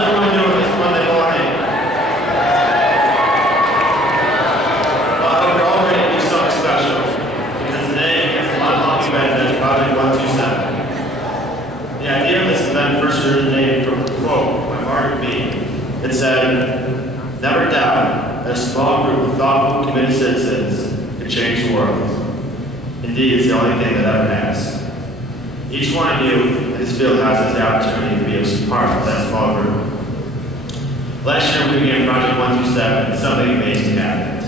everyone doing this Monday morning? Well, I hope you're all ready to do something special, because today is a lot of lucky event that's probably 127. The idea of this event first originated from a quote by Mark B. It said, "Never doubt that a small group of thoughtful, committed citizens can change the world. Indeed, it's the only thing that ever has." Each one of you in this field has the opportunity to be a part of that small group. Last year we began Project 127 and something amazing happened.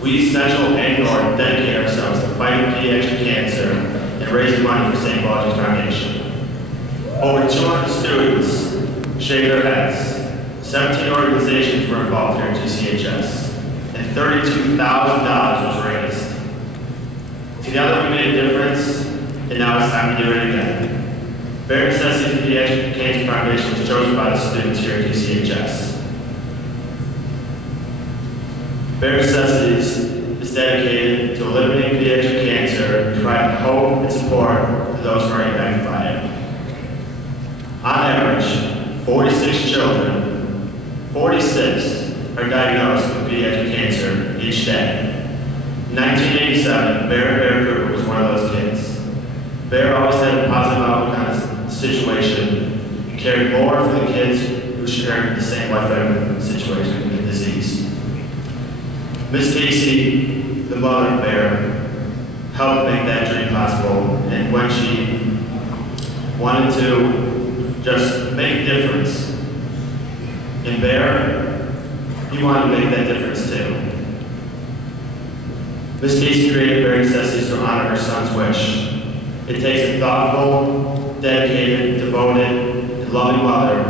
We, Central and North, dedicate ourselves to fighting pediatric cancer and raising money for St. Baltimore's Foundation. Over 200 students shaved their heads, 17 organizations were involved here at GCHS, and $32,000 was raised. Together we made a difference, and now it's time to do it again. Bare Necessities Pediatric Cancer Foundation was chosen by the students here at GCHS. Bare Necessities is dedicated to eliminating pediatric cancer and providing hope and support to those who are impacted by it. On average, 46 children, 46 are diagnosed with pediatric cancer each day. In 1987, Bear Cooper was one of those kids. Bear always had a positive outlook on his situation and cared more for the kids who shared the same life-threatening situation with the disease. Miss Casey, the mother of Bear, helped make that dream possible, and when she wanted to just make a difference in Bear, he wanted to make that difference too. Miss Casey created Bare Necessities to honor her son's wish. It takes a thoughtful, dedicated, devoted, and loving mother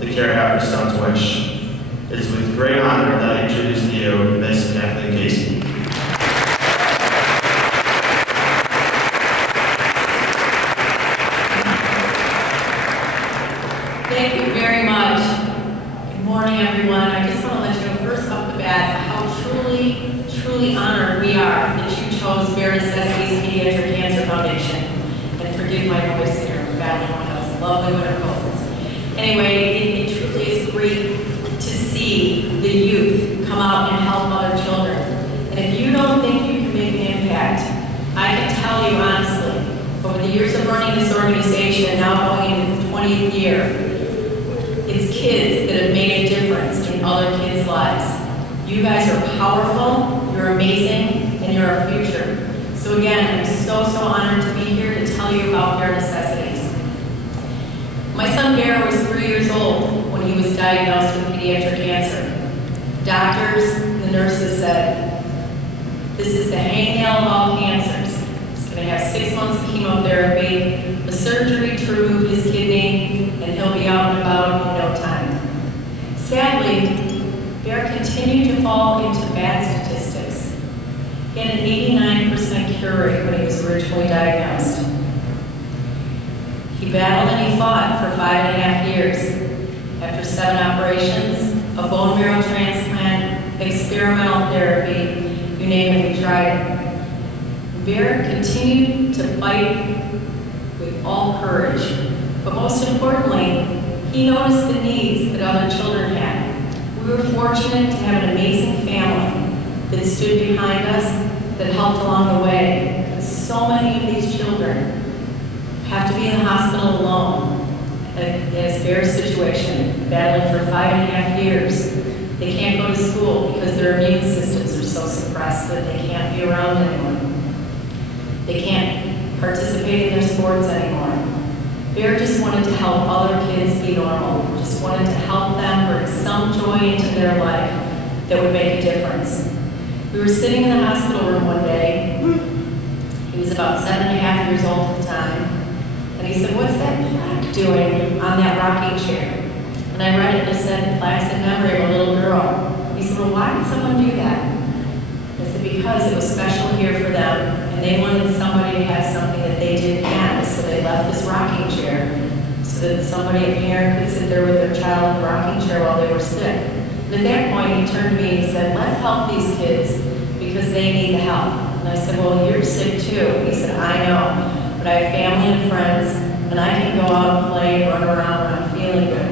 to carry out her son's wish. It is with great honor that I introduce to you Miss Kathleen Casey. Thank you very much. Good morning, everyone. I just want to let you know first off the bat how truly honored we are that you chose Bare Necessities Pediatric Cancer Foundation. And forgive my voice here, I'm battling one of those lovely winter colds. Anyway, it truly is great to see the youth come out and help other children. And if you don't think you can make an impact, I can tell you honestly, over the years of running this organization, now going into the 20th year, it's kids that have made a difference in other kids' lives. You guys are powerful, you're amazing, and you're our future. So again, I'm so honored to be here to tell you about Bare Necessities. My son Bear was 3 years old when he was diagnosed with pediatric cancer. Doctors, the nurses said, this is the hangnail of all cancers. He's going to have 6 months of chemotherapy, a surgery to remove his kidney, and he'll be out and about in no time. Sadly, Bear continued to fall into bad statistics. He had an 89% cure rate when he was originally diagnosed. He battled and he fought for 5.5 years. After 7 operations, a bone marrow transplant, experimental therapy, you name it, we tried it. Bear continued to fight with all courage, but most importantly, he noticed the needs that other children had. We were fortunate to have an amazing family that stood behind us, that helped along the way. But so many of these children have to be in the hospital alone, as Bear's situation, battling for 5.5 years. They can't go to school because their immune systems are so suppressed that they can't be around anyone. They can't participate in their sports anymore. Bear just wanted to help other kids be normal, just wanted to help them bring some joy into their life that would make a difference. We were sitting in the hospital room one day. He was about 7.5 years old at the time. And he said, what's that plaque doing on that rocking chair? And I read it and it said, plaques in memory of a little girl. He said, well, why did someone do that? I said, because it was special here for them, and they wanted somebody to have something that they didn't have, so they left this rocking chair so that somebody, a parent, could sit there with their child in the rocking chair while they were sick. And at that point, he turned to me and he said, let's help these kids because they need the help. And I said, well, you're sick too. He said, I know, but I have family and friends, and I can go out and play and run around when I'm feeling good.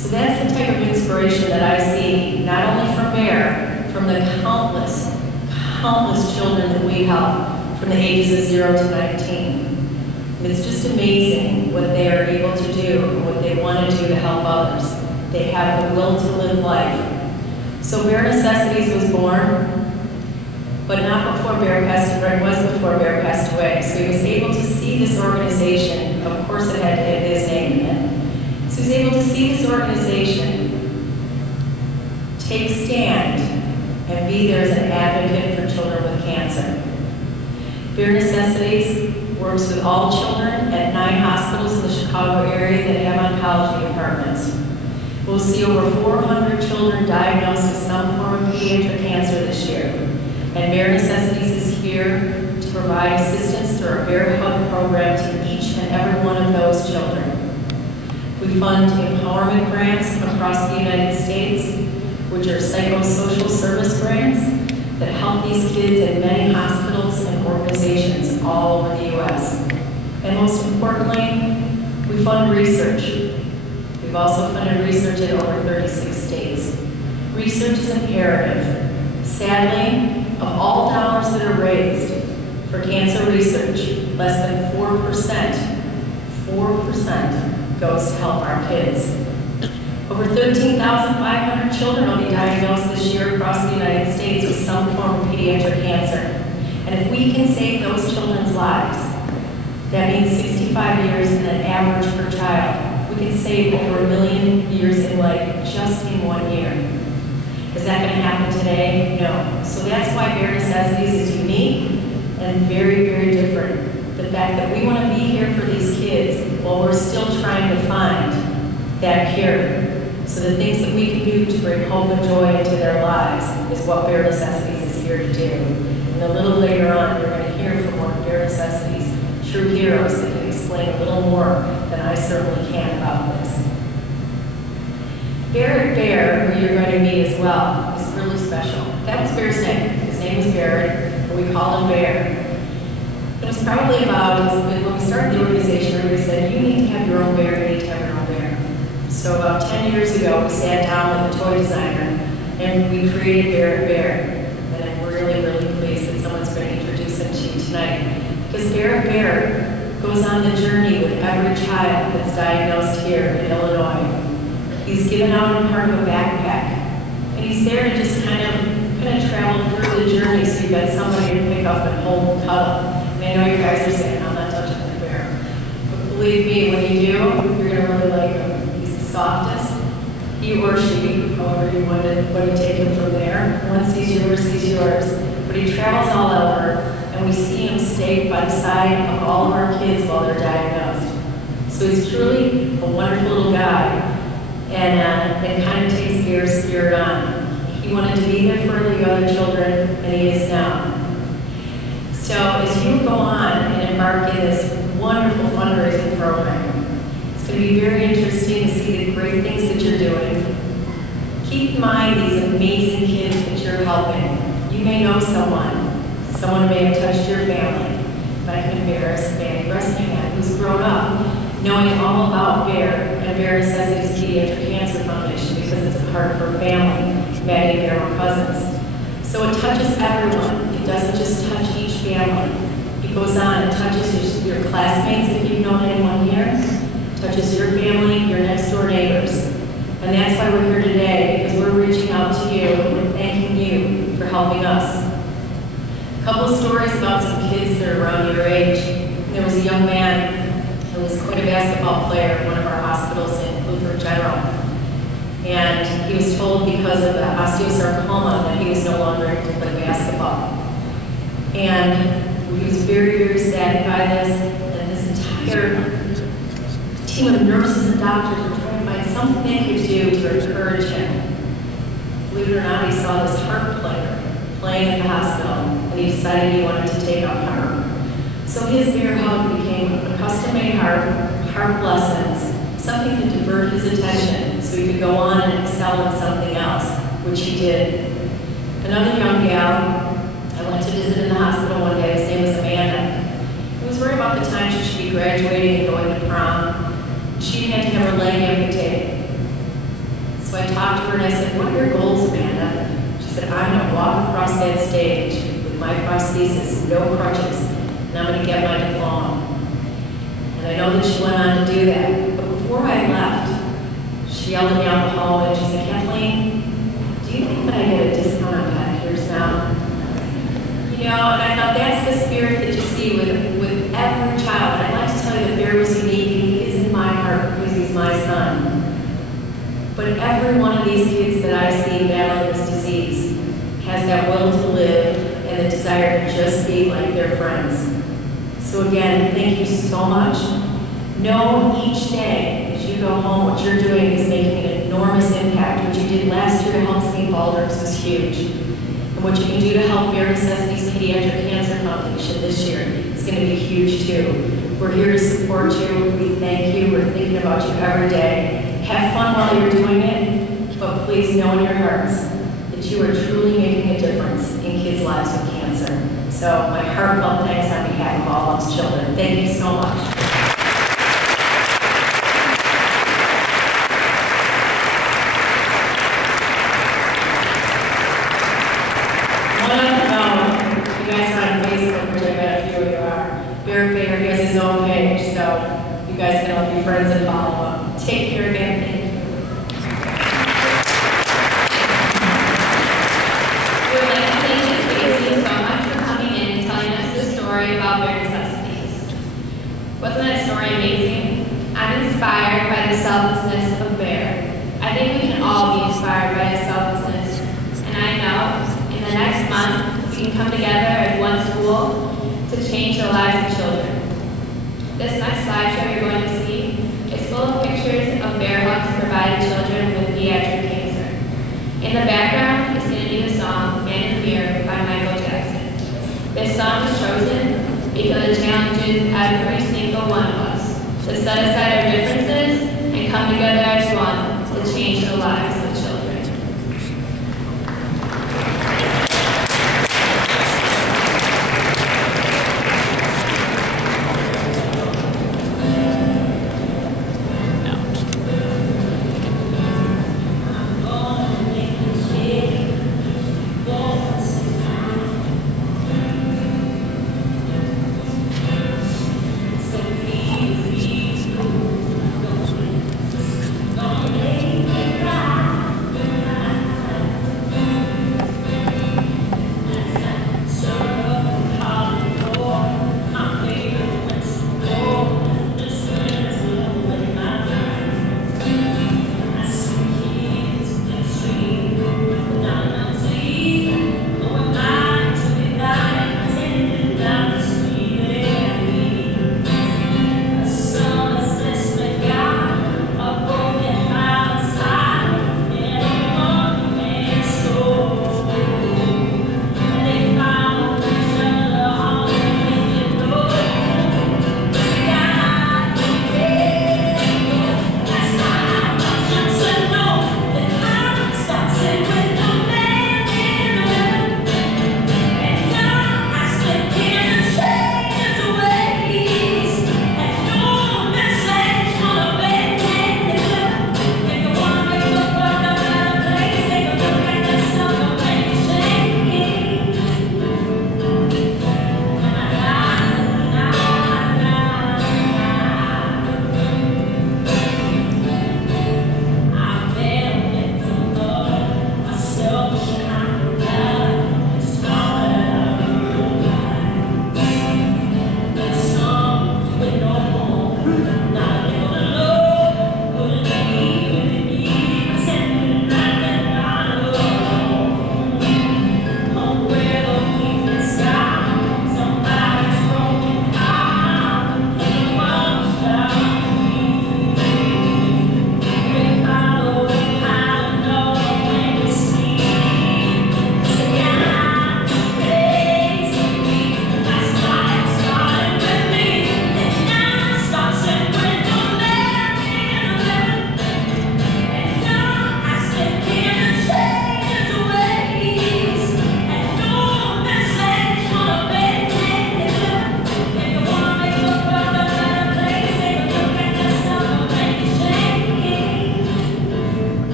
So that's the type of inspiration that I see, not only from Bear, from the countless, countless children that we help from the ages of 0 to 19. It's just amazing what they are able to do and what they want to do to help others. They have the will to live life. So Bear Necessities was born, but not before Bear passed away. It was before Bear passed away. So he was able to see this organization. Of course, it had to have his name in it. So he was able to see this organization take stand and be there as an advocate for children with cancer. Bear Necessities works with all children at 9 hospitals in the Chicago area that have oncology departments. We'll see over 400 children diagnosed with some form of pediatric cancer this year. And Bear Necessities is here to provide assistance through our Bear Hub program to each and every one of those children. We fund empowerment grants across the United States, which are psychosocial service grants that help these kids in many hospitals and organizations all over the U.S. And most importantly, we fund research. We've also funded research in over 36 states. Research is imperative. Sadly, of all dollars that are raised for cancer research, less than 4% goes to help our kids. Over 13,500 children will be diagnosed this year across the United States with some form of pediatric cancer. And if we can save those children's lives, that means 65 years in an average per child. We can save over 1 million years in life just in 1 year. Is that going to happen today? No. So that's why Bear Necessities is unique and very, very different. The fact that we want to be here for these kids while we're still trying to find that cure. So the things that we can do to bring hope and joy into their lives is what Bear Necessities is here to do. And a little later on, you're going to hear from one of Bear Necessities' true heroes that can explain a little more than I certainly can about this. Barrett Bear, who you're going to meet as well, is really special. That was Bear's name. His name is Barrett, and we call him Bear. It was probably about, when we started the organization, everybody said, you need to have your own bear, you need to have your own bear. So about 10 years ago, we sat down with a toy designer, and we created Barrett Bear. And I'm really, really pleased that someone's going to introduce him to you tonight. Because Barrett Bear goes on the journey with every child that's diagnosed here in Illinois. He's given out in part of a backpack, and he's there to just kind of travel through the journey so you've got somebody to pick up and hold and cuddle. And I know you guys are saying, I'm not touching the bear. But believe me, when you do, you're going to really like him. He's the softest, he or she, however you want to take him from there. Once he's yours, he's yours. But he travels all over, and we see him stay by the side of all of our kids while they're diagnosed. So he's truly a wonderful little guy. And it kind of takes Bear's spirit on. He wanted to be there for the other children, and he is now. So as you go on and embark in this wonderful fundraising program, it's going to be very interesting to see the great things that you're doing. Keep in mind these amazing kids that you're helping. You may know someone may have touched your family, like Bear's breast man, who's grown up knowing all about Bear and Bear Necessities Pediatric Cancer Foundation because it's a part of her family. Maddie and Bear were cousins. So it touches everyone. It doesn't just touch each family. It goes on and touches your classmates if you've known anyone here, touches your family, your next door neighbors. And that's why we're here today, because we're reaching out to you and thanking you for helping us. A couple of stories about some kids that are around your age. There was a young man who was quite a basketball player at one of our hospitals in Luther General. And he was told because of the osteosarcoma that he was no longer able to play basketball. And he was very, very saddened by this, and this entire team of nurses and doctors were trying to find something they could do to encourage him. Believe it or not, he saw this harp player playing at the hospital, and he decided he wanted to take up harp. So his Bear Hug became a custom-made harp lessons, something to divert his attention so he could go on and excel in something else, which he did. Another young gal, I went to visit in the hospital one day, his name was Amanda. It was right about the time she should be graduating and going to prom. She had to have her leg amputated. her and I said, what are your goals, Amanda? She said, I'm going to walk across that stage with my prosthesis, no crutches, and I'm going to get my diploma. And I know that she went on to do that. But before I left, she yelled at me out the hallway and she said, Kathleen, do you think that I get a discount on pedicures now? You know, and I thought that's the spirit that you see with every child. And I'd like to tell you that Bear was unique. He is in my heart because he's my son. But every one of these kids that I see battling this disease has that will to live and the desire to just be like their friends. So again, thank you so much. Know each day as you go home what you're doing is making an enormous impact. What you did last year to help St. Baldrick's was huge. And what you can do to help Bear Necessity's Pediatric Cancer Foundation this year is going to be huge too. We're here to support you. We thank you. We're thinking about you every day. Have fun while you're doing it, but please know in your hearts that you are truly making a difference in kids' lives with cancer. So my heartfelt thanks on behalf of all of us children. Thank you so much. One other note, you guys are on Facebook, which I bet a few of you are. Bear Baker has his own page, so you guys can all be friends and follow him. Take care again. Thank you. We would like to thank Ms. Casey so much for coming in and telling us the story about Bear Necessities. Wasn't that story amazing? I'm inspired by the selflessness of Bear. I think we can all be inspired by his selflessness. And I know in the next month we can come together as one school to change the lives of children. This next slideshow you're going to see is full of pictures of bear hugs provided children with pediatric cancer. In the background is going to be the song Man in the Mirror by Michael Jackson. This song was chosen because it challenges every single one of us to set aside our differences and come together as one to change the lives of children. Don't make me cry.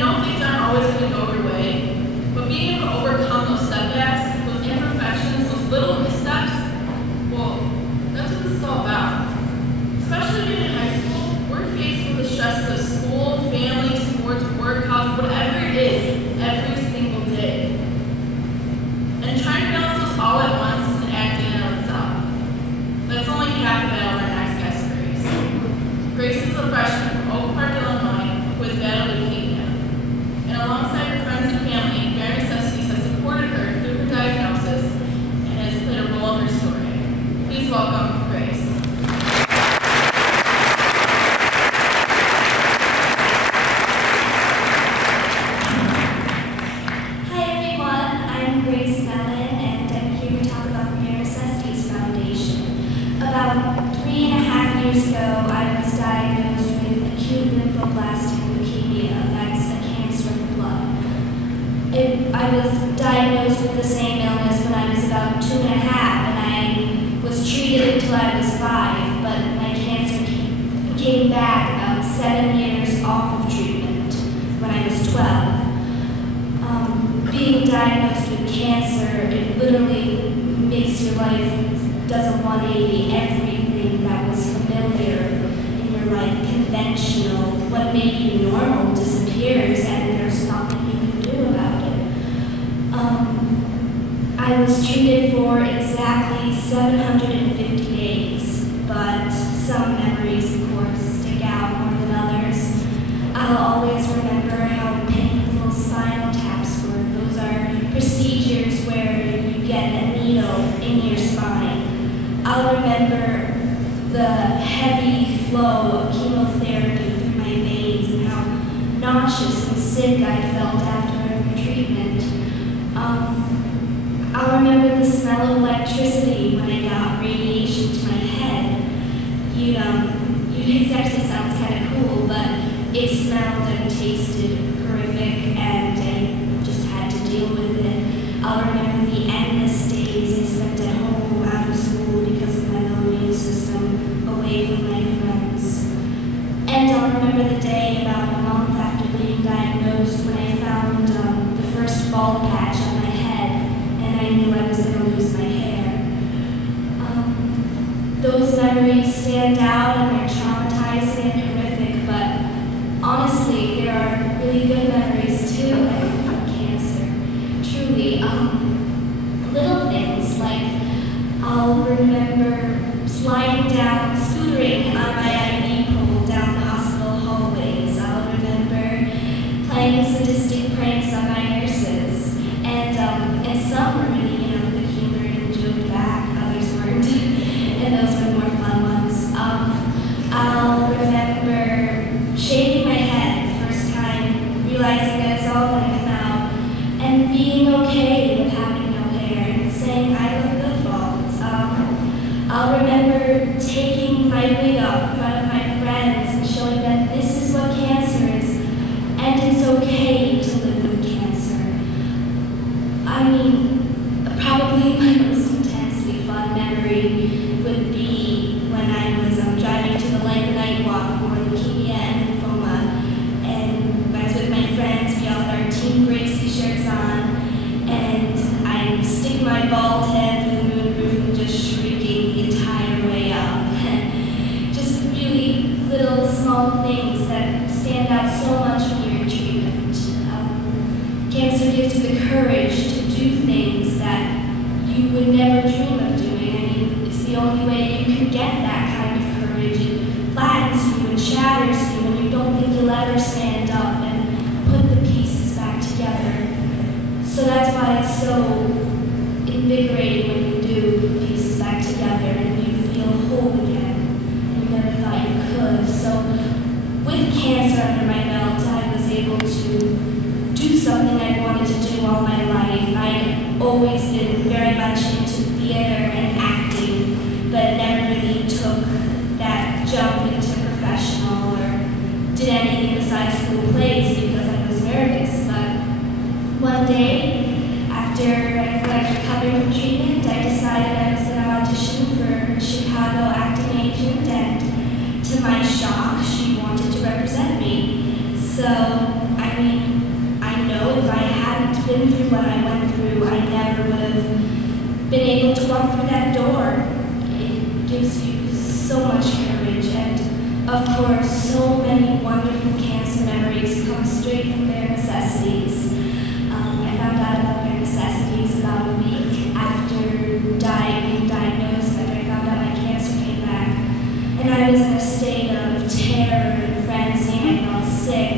know things aren't always going to go your way, but being able to overcome those setbacks, those imperfections, those little missteps, well, that's what this is all about. Especially being in high school, we're faced with the stresses of school, family, sports, work, college, whatever it is, every single day. And trying to balance those all at once is an act in and of itself. That's only half the battle of our next guest, Grace. Grace is a freshman from Oak Park, Illinois, who has battled leukemia. And alongside her friends and family, Bare Necessities has supported her through her diagnosis and has played a role in her story. Please welcome Grace. About 3.5 years ago, I was diagnosed with acute lymphoblastic leukemia. That's a cancer of the blood. I was diagnosed with the same illness when I was about 2.5, and I was treated until I was 5, but my cancer came back about 7 years off of treatment when I was 12. Being diagnosed with cancer, it literally makes your life does a 180. Everything that was familiar in your life, conventional, what made you normal disappears, and there's nothing you can do about it. I was treated for exactly 750 days, but some memories, of course, stick out more than others. I'll always remember how painful spinal taps were. Those are procedures where you get a needle in your spine. I'll remember the heavy flow of chemotherapy through my veins and how nauseous and sick I felt after every treatment. I'll remember the smell of electricity when I got radiation to my head. It actually sounds kind of cool, but it smelled and tasted horrific, and I just had to deal with it. I'll remember the endless days I spent at home out of school because of my low immune system, away from my friends. And I'll remember the day about a month after being diagnosed when I found the first bald patch on my head, and I knew I was going to lose my hair. Those memories stand out and they're traumatizing and horrific, but honestly, there are really good memories too, like from cancer. Truly, little things like I'll remember sliding down, scootering on my IV pole down the hospital hallways. I'll remember playing sadistic pranks on my nurses, and some were really, good humor and joked back, others weren't, and those were the more fun ones. I'll remember shaving my head the first time, realizing that it's all going to come out, and being okay with having no hair, and saying I look good balls. I'll remember taking my wig off in front of my friends and showing them this is what cancer is, and it's okay to live with cancer. Probably my most intensely fun memory would be when I was driving to the Lake Night Walk for leukemia and lymphoma, and I was with my friends. We all had our Team Gracie shirts on, and I stick my bald head through the moonroof and just shrieking the entire way up. Just really little small things that stand out so much when you're in treatment. Cancer gives you the courage to do things that you would never dream of doing. It's the only way you can get that kind of courage. It flattens you and shatters you, and you don't think you'll ever stand up and put the pieces back together. So that's why it's so invigorating when you do put the pieces back together and you feel whole again, and you never thought you could. So with cancer under my belt, I was able to do something I wanted to do all my life. I'd always been very much into theater and acting, but never really took that jump into professional or did anything besides school plays because I was nervous. But one day, after I recovered from treatment, I decided I was going to audition for a Chicago acting agent, and to my shock, she wanted to represent me. So, been through what I went through, I never would have been able to walk through that door. It gives you so much courage, and of course, so many wonderful cancer memories come straight from Bare Necessities. I found out about Bare Necessities about a week after being diagnosed, after I found out my cancer came back. And I was in a state of terror and frenzy, and I felt sick.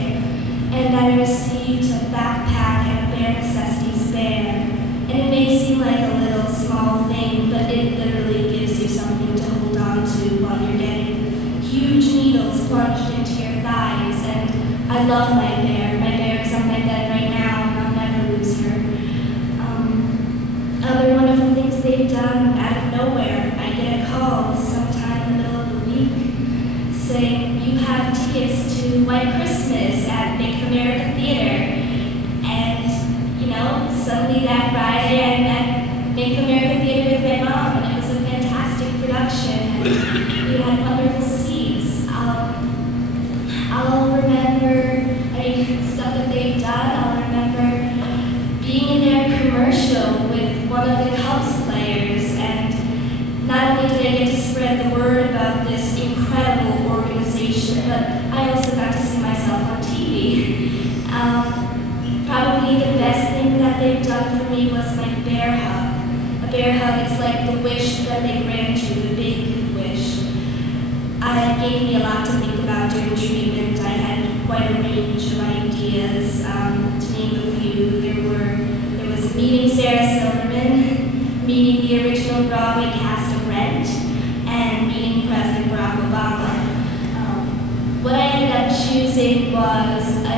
And I received a backpack and a Bare Necessities bear. And it may seem like a little small thing, but it literally gives you something to hold on to while you're getting huge needles plunged into your thighs. And I love my bear. My bear is on my bed right now, and I'll never lose her. Other wonderful things they've done out of nowhere. I get a call sometime in the middle of the week saying, you have tickets to White Christmas at Make America Theater. And, you know, suddenly that Friday I'm at Make America Theater with my mom, and it was a fantastic production. And we had wonderful seats. I'll remember, stuff that they've done. I'll remember being in their commercial with one of the Cubs players, and not only did I get to spread the word about this incredible organization, but I also got to see myself on TV. Probably the best thing that they've done for me was my bear hug. A bear hug is like the wish that they grant you, the big wish. It gave me a lot to think about during treatment. I had quite a range of ideas. To name a few, there was meeting Sarah Silverman, meeting the original Broadway cast of Rent, and meeting President Barack Obama. What I ended up choosing was a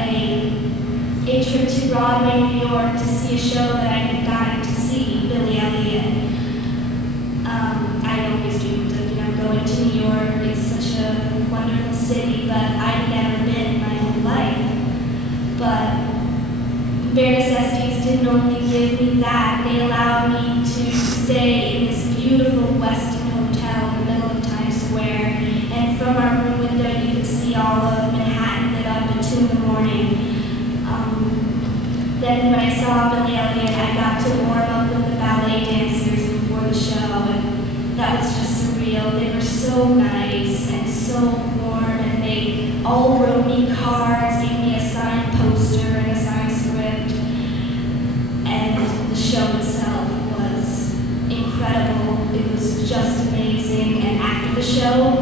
trip to Broadway, New York, to see a show that I had gotten to see, Billy Elliot. I always dreamed of, going to New York. It's such a wonderful city, but I'd never been my whole life. But Bare Necessities didn't only give me that, they allowed me to stay in this beautiful Westin hotel in the middle of Times Square, and from our room window you could see all of Manhattan lit up at 2 in the morning. Then when I saw Billy Elliot, I got to warm up with the ballet dancers before the show, and that was just surreal. They were so nice and so warm, and they all wrote me cards, gave me a signed poster and a signed script, and the show itself was incredible. It was just amazing, and after the show,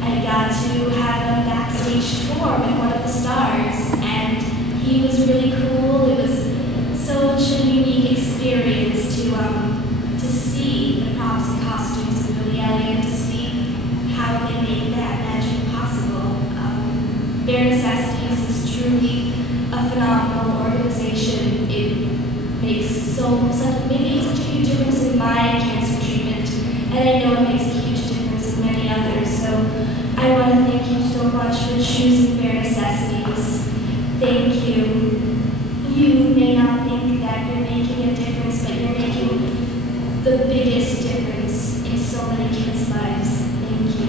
I got to have a backstage tour with one of the stars, and he was really cool. It was such a unique experience to see the props and costumes of Billy Elliot, to see how they made that magic possible. Bare Necessities is truly a phenomenal organization. It makes made such a huge difference in my cancer treatment, and I know it makes a huge difference in many others. So I want to thank you so much for choosing Bare Necessities. Thank you. You may not think that you're making a difference, but you're making the biggest difference in so many kids' lives. Thank you.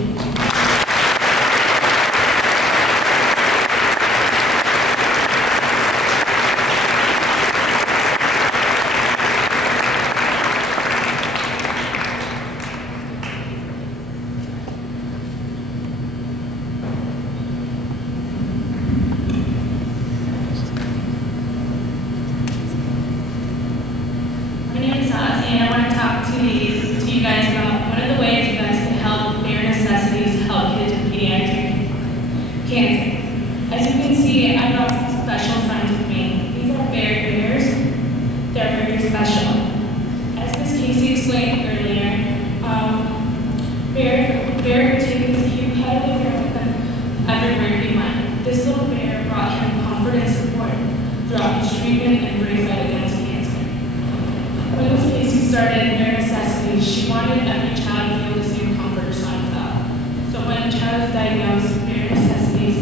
And I want to talk to you guys about one of the ways you guys can help Bare Necessities help kids with pediatric cancer. As you can see, I brought some special friends with me. These are bears. They're very special. As Ms. Casey explained earlier, Bear takes a cute cuddly bear with him everywhere he went. This little bear brought him comfort and support throughout his treatment and brave fight against cancer. When Ms. Casey started Bare Necessities, she wanted every child to feel the same comfort her son felt. So when a child is diagnosed with Bare Necessities,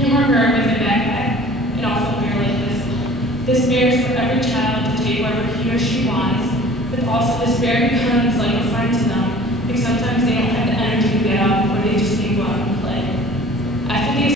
him or her with a backpack, and also a bear like this. This bear is for every child to take wherever he or she wants, but also this bear becomes like a friend to them, because sometimes they don't have the energy to get up or they just need to go out and play. After the